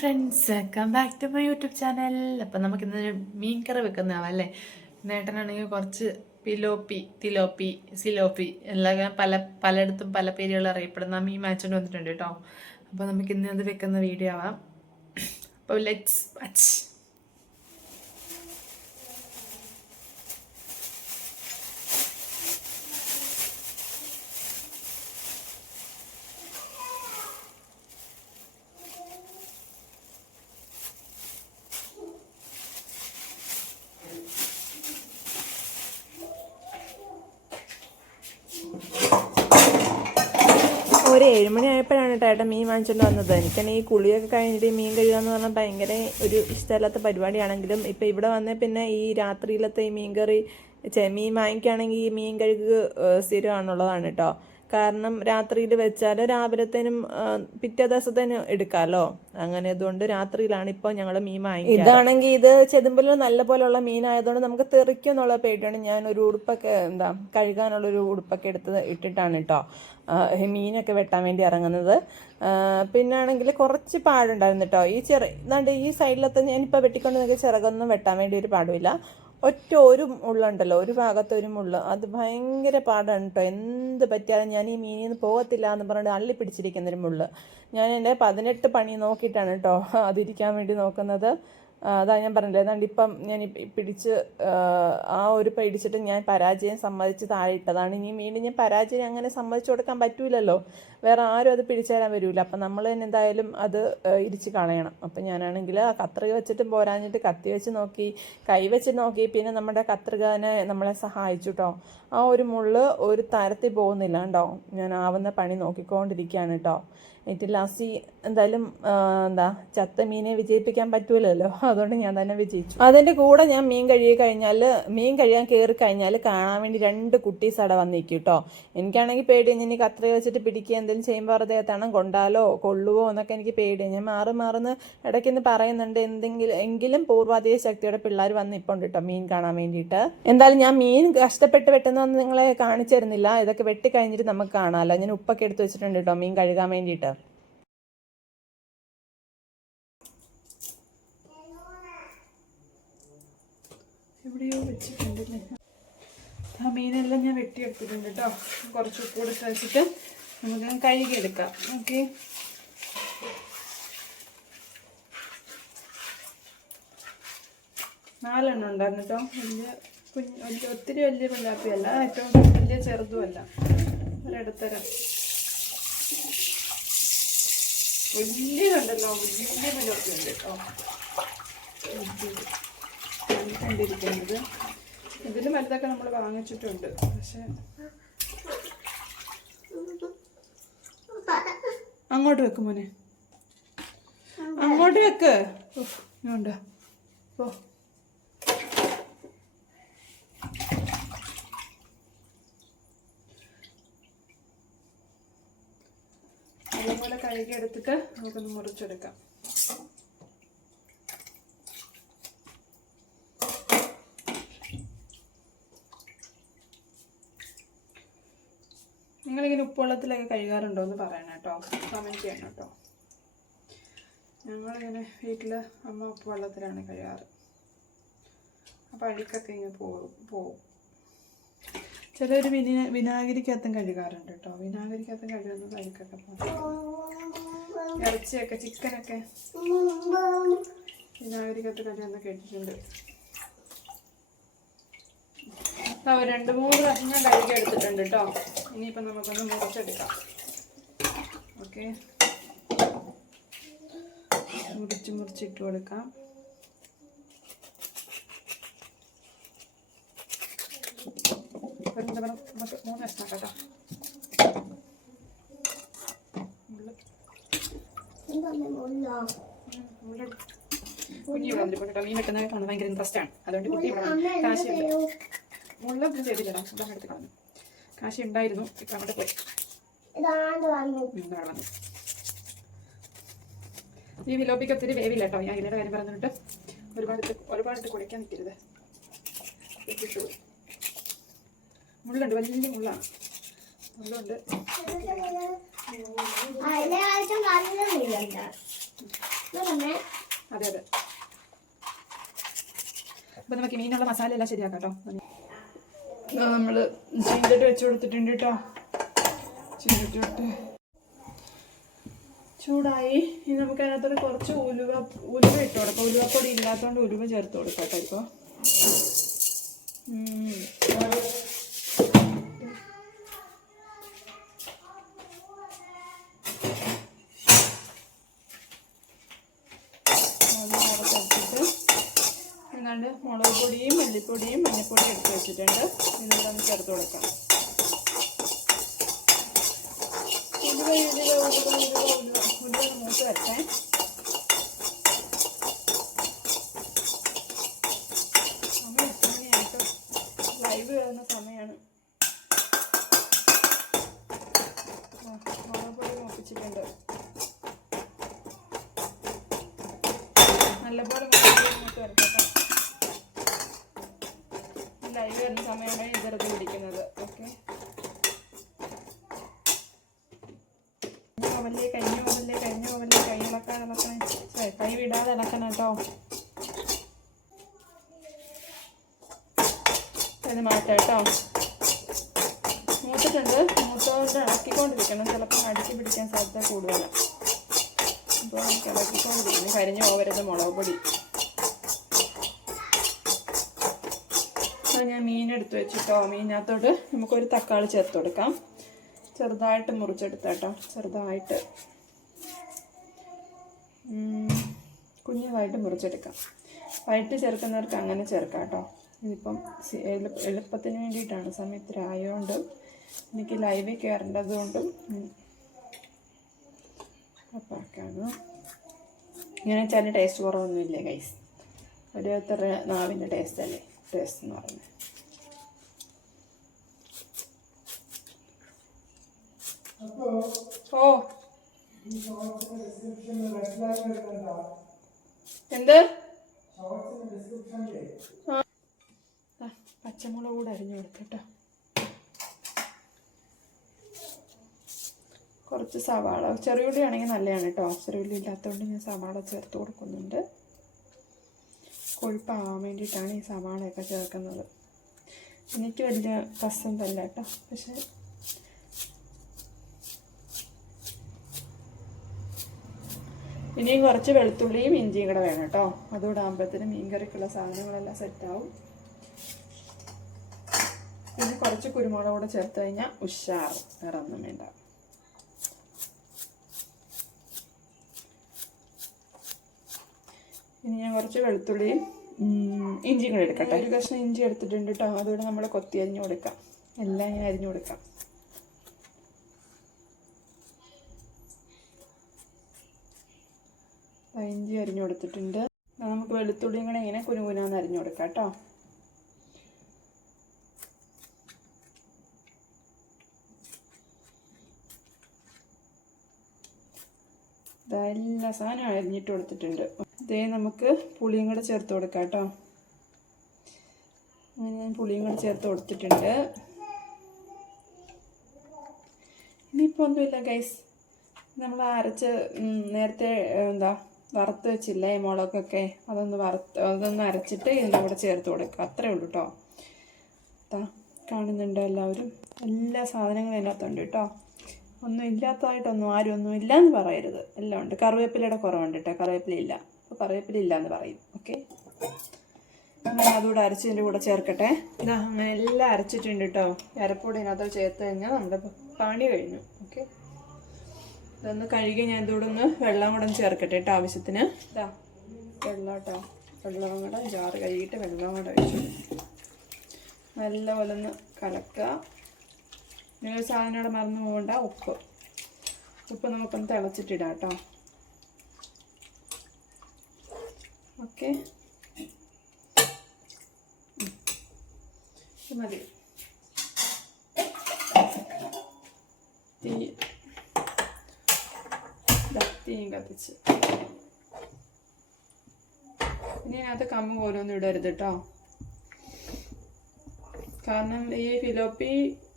Friends welcome back to my YouTube channel അപ്പം നമുക്ക് ഇന്നൊരു മീൻ കറി വെക്കുന്നതാവാം അല്ലേ? നേട്ടനാണെങ്കിൽ കുറച്ച് പിലോപ്പി തിലോപ്പി സിലോപ്പി എല്ലാം പല പലയിടത്തും പല പേരുകൾ അറിയപ്പെടുന്ന മീൻ വാങ്ങിച്ചുകൊണ്ട് വന്നിട്ടുണ്ട് കേട്ടോ. അപ്പോൾ നമുക്ക് ഇന്ന് അത് വെക്കുന്ന വീഡിയോ ആവാം. അപ്പോൾ ലെറ്റ്സ് വാച്ച് ഒരു ഏഴുമണി ആയപ്പോഴാണ് ചേട്ടൻ മീൻ വാങ്ങിച്ചുകൊണ്ട് വന്നത്. എനിക്കാണെങ്കിൽ ഈ കുളിയൊക്കെ കഴിഞ്ഞിട്ട് മീൻ കഴുകാന്ന് പറഞ്ഞാൽ ഭയങ്കര ഒരു ഇഷ്ടമല്ലാത്ത പരിപാടിയാണെങ്കിലും ഇപ്പം ഇവിടെ വന്നേ പിന്നെ ഈ രാത്രിയിലത്തെ ഈ മീൻ കറി മീൻ വാങ്ങിക്കുകയാണെങ്കിൽ ഈ മീൻ കഴുകുക സ്ഥിരമാണുള്ളതാണ് കേട്ടോ കാരണം രാത്രിയിൽ വെച്ചാൽ രാവിലത്തേനും പിറ്റേ ദിവസത്തേനും എടുക്കാമല്ലോ അങ്ങനെ അതുകൊണ്ട് രാത്രിയിലാണ് ഇപ്പോൾ ഞങ്ങൾ മീൻ വാങ്ങിക്കുക ഇതാണെങ്കിൽ ഇത് ചെതുമ്പലിൽ നല്ല പോലെയുള്ള മീനായതുകൊണ്ട് നമുക്ക് തെറിക്കും എന്നുള്ള പേടിയാണ്. ഞാൻ ഒരു ഉടുപ്പൊക്കെ എന്താ കഴുകാനുള്ള ഒരു ഉടുപ്പൊക്കെ എടുത്ത് ഇട്ടിട്ടാണ് കേട്ടോ മീനൊക്കെ വെട്ടാൻ വേണ്ടി ഇറങ്ങുന്നത്. പിന്നെ ആണെങ്കിൽ കുറച്ച് പാടുണ്ടായിരുന്നു കേട്ടോ ഈ ചെറു ഈ സൈഡിലത്തെ ഞാനിപ്പോൾ വെട്ടിക്കൊണ്ട് നിങ്ങൾക്ക് ചിറകൊന്നും വെട്ടാൻ വേണ്ടി ഒരു പാടുമില്ല. ഒറ്റ ഒരു മുള്ളുണ്ടല്ലോ ഒരു ഭാഗത്ത് ഒരു മുള്ള്. അത് ഭയങ്കര പാടാണ് കേട്ടോ എന്ത് പറ്റിയാലും ഞാൻ ഈ മീനിൽ നിന്ന് പോകത്തില്ല എന്ന് പറഞ്ഞിട്ട് അള്ളി പിടിച്ചിരിക്കുന്നൊരു മുള്ള്. ഞാൻ എന്റെ പതിനെട്ട് പണി നോക്കിയിട്ടാണ് കേട്ടോ അതിരിക്കാൻ വേണ്ടി നോക്കുന്നത്. അതാ ഞാൻ പറഞ്ഞില്ലേ ഏതാണ്ട് ഇപ്പം ഞാൻ പിടിച്ച് ആ, ഒരു പിടിച്ചിട്ട് ഞാൻ പരാജയം സമ്മതിച്ച് താഴെ ഇട്ടതാണ്. ഇനി വീണ്ടും ഞാൻ പരാജയം അങ്ങനെ സമ്മതിച്ചു കൊടുക്കാൻ പറ്റൂലല്ലോ. വേറെ ആരും അത് പിടിച്ചു തരാൻ വരില്ല അപ്പം നമ്മൾ തന്നെ എന്തായാലും അത് ഇരിച്ച് കളയണം. അപ്പം ഞാനാണെങ്കിൽ ആ കത്രിക വെച്ചിട്ടും പോരാഞ്ഞിട്ട് കത്തി വെച്ച് നോക്കി കൈ വെച്ച് നോക്കി പിന്നെ നമ്മുടെ കത്രികനെ നമ്മളെ സഹായിച്ചു കേട്ടോ ആ ഒരു മുള്ള് ഒരു തരത്തിൽ പോകുന്നില്ല കേട്ടോ ഞാൻ ആവുന്ന പണി നോക്കിക്കൊണ്ടിരിക്കുകയാണ് കേട്ടോ ഏറ്റവും ലാസി എന്തായാലും എന്താ ചത്ത മീനെ വിജയിപ്പിക്കാൻ പറ്റൂലല്ലോ. അതുകൊണ്ട് ഞാൻ തന്നെ വിജയിച്ചു. അതിന്റെ കൂടെ ഞാൻ മീൻ കഴുകി കഴിഞ്ഞാൽ മീൻ കഴുകാൻ കയറി കഴിഞ്ഞാൽ കാണാൻ വേണ്ടി രണ്ട് കുട്ടീസ് അവിടെ വന്നിരിക്കും കേട്ടോ എനിക്കാണെങ്കിൽ പേടി ഇനി കത്ര വെച്ചിട്ട് പിടിക്കുക എന്തെങ്കിലും ചെയ്യുമ്പോൾ വെറുതെ തണം കൊണ്ടാലോ കൊള്ളുവോ എന്നൊക്കെ എനിക്ക് പേടി. ഞാൻ മാറി മാറുന്ന ഇടയ്ക്കൊന്ന് പറയുന്നുണ്ട് എന്തെങ്കിലും എങ്കിലും പൂർവാധിക ശക്തിയുടെ പിള്ളേർ വന്ന് ഇപ്പോൾ ഉണ്ട് കേട്ടോ മീൻ കാണാൻ വേണ്ടിയിട്ട്. എന്തായാലും ഞാൻ മീൻ കഷ്ടപ്പെട്ട് വെട്ടുന്നതൊന്നും നിങ്ങളെ കാണിച്ചു തരുന്നില്ല ഇതൊക്കെ വെട്ടി കഴിഞ്ഞിട്ട് നമുക്ക് കാണാമല്ലോ ഞാൻ ഉപ്പൊക്കെ എടുത്ത് വെച്ചിട്ടുണ്ട് കേട്ടോ മീൻ കഴുകാൻ വേണ്ടിയിട്ട്. എവിടെയോ വെച്ചിട്ടുണ്ടല്ലേ? ആ മീനെല്ലാം ഞാൻ വെട്ടിയെടുത്തിട്ടുണ്ട് കേട്ടോ. കുറച്ച് കൊടുത്ത് വെച്ചിട്ട് നമുക്ക് കഴുകിയെടുക്കാം ഓക്കെ. നാലെണ്ണം ഉണ്ടായിരുന്നു കേട്ടോ. വലിയ കുഞ്ഞ് വലിയ ഒത്തിരി വലിയ പിള്ളാപ്പിയല്ല ഏറ്റവും വലിയ ചെറുതുമല്ല. ഒരിടത്തരം. വലിയ ഉണ്ടല്ലോ വലിയ പിള്ളാപ്പിയുണ്ട് കേട്ടോ. കണ്ടിരിക്കുന്നത്. ഇതിലും വലുതൊക്കെ നമ്മൾ വാങ്ങിച്ചിട്ടുണ്ട്. പക്ഷേ അങ്ങോട്ട് വെക്ക് മോനെ. അങ്ങോട്ട് വെക്ക്. ഓണ്ട പോ അതേപോലെ കഴുകി എടുത്തിട്ട് നമുക്കൊന്ന് മുറിച്ചെടുക്കാം. നിങ്ങളിങ്ങനെ ഉപ്പുവെള്ളത്തിലൊക്കെ കഴുകാറുണ്ടോ എന്ന് പറയണം കേട്ടോ. കമന്റ് ചെയ്യണം കേട്ടോ. ഞങ്ങളിങ്ങനെ വീട്ടിൽ അമ്മ ഉപ്പുവെള്ളത്തിലാണ് കഴുകാറ്. അപ്പോൾ അഴുക്കൊക്കെ ഇങ്ങനെ പോകും പോവും. ചിലർ വിനി വിനാഗിരിക്കകത്തും കഴുകാറുണ്ട് കേട്ടോ. വിനാഗിരിക്കകത്തും കഴുകുന്നത് അഴുക്കൊക്കെ പോകും ഇറച്ചിയൊക്കെ ചിക്കനൊക്കെ വിനാഗിരിക്കകത്ത് കഴുകുന്ന കേട്ടിട്ടുണ്ട്. രണ്ട് മൂന്ന് പ്രാവശ്യം ഞാൻ കഴുകി എടുത്തിട്ടുണ്ട് കേട്ടോ ഇനിയിപ്പോൾ നമുക്കൊന്ന് മുറിച്ചെടുക്കാം. ഓക്കെ. മുറിച്ച് മുറിച്ചിട്ട് കൊടുക്കാം. നമുക്ക് മൂന്ന് കഷ്ണം കേട്ടോ കുഞ്ഞി വന്നിട്ട് കേട്ടോ മീൻ വെക്കുന്നത് കാണാൻ ഭയങ്കര ഇൻട്രസ്റ്റ് ആണ്. അതുകൊണ്ട് കുട്ടി ഇവിടെ വന്നു. ഒന്നും ചെയ്തില്ലടാ ഇതാണ് എടുത്ത് കളഞ്ഞു. കാശി ഉണ്ടായിരുന്നു. ഇപ്പം അങ്ങോട്ട് പോയി. കളഞ്ഞു ഈ വിലോപ്പിക്ക് ഒത്തിരി വേവില്ല കേട്ടോ. ഞാൻ ഇതിന്റെ കാര്യം പറഞ്ഞിട്ട് ഒരുപാട് ഒരുപാട് കുടിക്കാൻ കുഴയ്ക്കാൻ നിൽക്കരുത് മുള്ളുണ്ട്. വലിയ മുള്ളാണ് മുള്ളുണ്ട്. അതെ അതെ. അപ്പൊ നമുക്ക് മീനുള്ള മസാല എല്ലാം ശരിയാക്കാം കേട്ടോ. നമ്മൾ ചീന്തട്ട് വെച്ച് കൊടുത്തിട്ടുണ്ട് കേട്ടോ ചീന്തട്ട് ചൂടായി. ഇനി നമുക്ക് അതിനകത്തോട് കുറച്ച് ഉലുവ ഉലുവ ഇട്ട് കൊടുക്കാം. ഉലുവപ്പൊടി ഇല്ലാത്തതുകൊണ്ട് ഉലുവ ചേർത്ത് കൊടുക്കാം കേട്ടോ ഇപ്പോൾ വെച്ചിട്ടുണ്ട്. നമുക്ക് ചേർത്ത് കൊടുക്കാം. ലൈവ് സമയമാണ് നല്ലപോലെ മൂത്ത് വരട്ടെ. സമയമാണ് ഇതെടുത്ത് പിടിക്കുന്നത്. ഓക്കെ. ഓവല്ലേ കഴിഞ്ഞ ഓവല്ലേ കഴിഞ്ഞ ഓവല്ലേ കൈ ഇളക്കാൻ ഇളക്കണേ കൈ വിടാതെ ഇളക്കണം കേട്ടോ. അത് മാറ്റാം കേട്ടോ. മൂത്തിട്ടുണ്ട്. മൂത്തോണ്ട് ഇളക്കിക്കൊണ്ടിരിക്കണം. ചിലപ്പോൾ അടിച്ചു പിടിക്കാൻ സാധ്യത കൂടുതലാണ്. അപ്പോൾ നമുക്ക് ഇളക്കിക്കൊണ്ടിരിക്കുന്നു കരിഞ്ഞ് പോകരുത് മുളക് പൊടി. അപ്പോൾ ഞാൻ മീൻ എടുത്ത് വെച്ചിട്ടോ. മീനകത്തോട്ട് നമുക്കൊരു തക്കാളി ചേർത്ത് കൊടുക്കാം. ചെറുതായിട്ട് മുറിച്ചെടുത്താട്ടോ. ചെറുതായിട്ട്. കുഞ്ഞതായിട്ട് മുറിച്ചെടുക്കാം. വൈറ്റ് ചേർക്കുന്നവർക്ക് അങ്ങനെ ചേർക്കാം കേട്ടോ ഇതിപ്പം എളുപ്പത്തിന് വേണ്ടിയിട്ടാണ്. സമയത്ത് ആയതുകൊണ്ട് എനിക്ക് ലൈവിൽ കയറേണ്ടത് കൊണ്ടും അപ്പാക്കാണ് ഇങ്ങനെ വെച്ചാൽ ടേസ്റ്റ് കുറവൊന്നുമില്ല ഗൈസ് ഓരോരുത്തരുടെ നാവിന്റെ ടേസ്റ്റ് അല്ലേ? ടേസ്റ്റ് എന്ന് പറയുന്നത് ഓ എന്ത്? പച്ചമുളക് കൂടെ അരിഞ്ഞു കൊടുക്കട്ടോ കുറച്ച് സവാള ചെറിയുള്ളി ആണെങ്കിൽ നല്ലതാണ് കേട്ടോ ചെറിയുള്ളി ഇല്ലാത്തതുകൊണ്ട് ഞാൻ സവാള ചേർത്ത് കൊടുക്കുന്നുണ്ട്. കൊഴുപ്പാവാൻ വേണ്ടിയിട്ടാണ് ഈ സവാളയൊക്കെ ചേർക്കുന്നത്. എനിക്ക് വലിയ പസന്തല്ല കേട്ടോ പക്ഷേ ഇനിയും കുറച്ച് വെളുത്തുള്ളിയും ഇഞ്ചിയും കൂടെ വേണം കേട്ടോ. അതുകൂടെ ആകുമ്പോഴത്തേന് മീൻകറിക്കുള്ള സാധനങ്ങളെല്ലാം സെറ്റാവും. പിന്നെ കുറച്ച് കുരുമുളക് കൂടെ ചേർത്ത് കഴിഞ്ഞാൽ ഉഷാർ. വേറെ ഒന്നും വേണ്ട. ഇനി ഞാൻ കുറച്ച് വെളുത്തുള്ളിയും ഇഞ്ചിയും കൂടെ എടുക്കട്ടെ. ഒരു കഷ്ണം ഇഞ്ചി എടുത്തിട്ടുണ്ട് കേട്ടോ. അതുകൂടെ നമ്മൾ കൊത്തി അരിഞ്ഞു കൊടുക്കാം. എല്ലാം ഞാൻ അരിഞ്ഞു കൊടുക്കാം. ഇഞ്ചി അരിഞ്ഞു കൊടുത്തിട്ടുണ്ട്. നമുക്ക് വെളുത്തുള്ളിയും കൂടെ ഇങ്ങനെ കുനുകുനാന്ന് അരിഞ്ഞു കൊടുക്കാം കേട്ടോ. എല്ലാ സാധനവും അരിഞ്ഞിട്ട് കൊടുത്തിട്ടുണ്ട്. ഇതേ നമുക്ക് പുളിയും കൂടെ ചേർത്ത് കൊടുക്കാം കേട്ടോ. അങ്ങനെ പുളിയും കൂടെ ചേർത്ത് കൊടുത്തിട്ടുണ്ട്. ഇനിയിപ്പോൾ ഒന്നുമില്ല ഗൈസ് നമ്മൾ അരച്ച് നേരത്തെ എന്താ വറുത്ത് വെച്ചില്ലേ മുളകൊക്കെ? അതൊന്ന് വറുത്ത് അതൊന്ന് അരച്ചിട്ട് ഇതിന്റെ കൂടെ ചേർത്ത് കൊടുക്കുക. അത്രേ ഉള്ളൂ കേട്ടോ കാണുന്നുണ്ടോ എല്ലാവരും? എല്ലാ സാധനങ്ങളും ഇതിനകത്തുണ്ട് കേട്ടോ ഒന്നും ഇല്ലാത്തതായിട്ടൊന്നും ആരും ഒന്നും ഇല്ല എന്ന് പറയരുത്. എല്ലാം ഉണ്ട്. കറിവേപ്പിലയുടെ കുറവുണ്ട് കേട്ടോ കറിവേപ്പില ഇല്ല. അപ്പോൾ കറിവേപ്പില ഇല്ല എന്ന് പറയും. ഓക്കെ? അങ്ങനെ അതുകൂടെ അരച്ചതിന്റെ കൂടെ ചേർക്കട്ടെ. ഇതാ അങ്ങനെ എല്ലാം അരച്ചിട്ടുണ്ട് കേട്ടോ അരപ്പൊടി ഇതിനകത്ത് ചേർത്ത് കഴിഞ്ഞാൽ നമ്മുടെ പണി കഴിഞ്ഞു. ഓക്കെ? ഇതൊന്ന് കഴുകി ഞാൻ ഇതോടെ ഒന്ന് വെള്ളം കൂടെ ചേർക്കട്ടെ കേട്ടോ ആവശ്യത്തിന്. ഇതാ വെള്ളം കേട്ടോ. വെള്ളം കൂടെ ജാറ് കഴുകിയിട്ട് വെള്ളം കൂടെ ഒഴിച്ചു നല്ലപോലെ ഒന്ന് കലക്കുക. നിങ്ങൾ സാധനം ഇവിടെ മറന്നു പോകണ്ട ഉപ്പ്. ഉപ്പ് നമുക്കൊന്ന് തിളച്ചിട്ടിടാം കേട്ടോ. ഓക്കെ. മതി. തീ തീയും കത്തിച്ച്. ഇനി അതിനകത്ത് കമ്മ പോലൊന്നും ഇടരുത് കേട്ടോ കാരണം ഈ ഫിലോപ്പി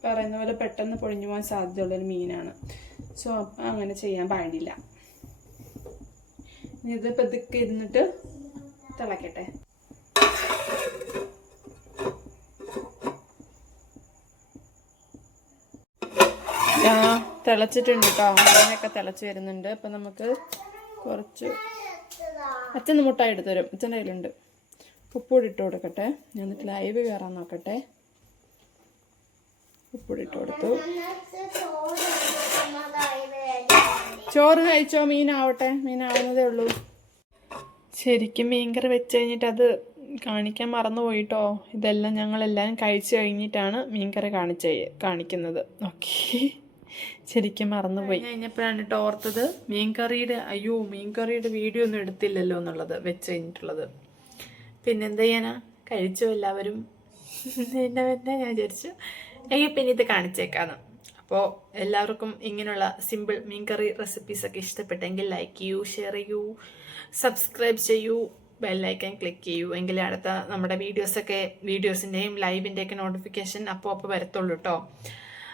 പറയുന്ന പോലെ പെട്ടെന്ന് പൊഴിഞ്ഞു പോകാൻ സാധ്യതയുള്ളൊരു മീനാണ്. സോ അപ്പം അങ്ങനെ ചെയ്യാൻ പാടില്ല. ഇനി ഇത് പതുക്കെ ഇരുന്നിട്ട് തിളക്കട്ടെ ആ തിളച്ചിട്ടുണ്ട് കേട്ടോ അങ്ങനെയൊക്കെ തിളച്ച് വരുന്നുണ്ട്. അപ്പം നമുക്ക് കുറച്ച് അച്ഛൻ മുട്ടായി എടുത്തു തരും. അച്ഛന്റെ കയ്യിലുണ്ട്. ഉപ്പൂടി ഇട്ട് കൊടുക്കട്ടെ. ഞാൻ എന്നിട്ട് ലൈവ് കയറാൻ നോക്കട്ടെ. ഉപ്പൂടി ഇട്ട് കൊടുത്തു. ചോറ് കഴിച്ചോ? മീനാവട്ടെ. മീനാവുന്നതേ ഉള്ളൂ. ശരിക്കും മീൻകറി വെച്ച് കഴിഞ്ഞിട്ട് അത് കാണിക്കാൻ മറന്നുപോയിട്ടോ? ഇതെല്ലാം ഞങ്ങളെല്ലാം കഴിച്ചു കഴിഞ്ഞിട്ടാണ് മീൻകറി കാണിച്ച കാണിക്കുന്നത്. ഓക്കെ. ശരിക്കും മറന്നുപോയി കഴിഞ്ഞപ്പോഴാണ് കേട്ടോ ഓർത്തത് മീൻകറിയുടെ അയ്യോ മീൻകറിയുടെ വീഡിയോ ഒന്നും എടുത്തില്ലല്ലോ എന്നുള്ളത് വെച്ച് കഴിഞ്ഞിട്ടുള്ളത് പിന്നെ എന്ത് ചെയ്യാനാ? കഴിച്ചു എല്ലാവരും. എന്നെ പിന്നെ ഞാൻ വിചാരിച്ചു. എങ്കിൽ പിന്നെ ഇത് കാണിച്ചേക്കാന്ന്. അപ്പോൾ എല്ലാവർക്കും ഇങ്ങനെയുള്ള സിമ്പിൾ മീൻകറി റെസിപ്പീസൊക്കെ ഇഷ്ടപ്പെട്ടെങ്കിൽ ലൈക്ക് ചെയ്യൂ ഷെയർ ചെയ്യൂ സബ്സ്ക്രൈബ് ചെയ്യൂ ബെല്ലൈക്കൻ ക്ലിക്ക് ചെയ്യൂ. എങ്കിൽ അടുത്ത നമ്മുടെ വീഡിയോസൊക്കെ വീഡിയോസിന്റെയും ലൈവിന്റെയൊക്കെ നോട്ടിഫിക്കേഷൻ അപ്പോൾ അപ്പോൾ വരത്തുള്ളൂ കേട്ടോ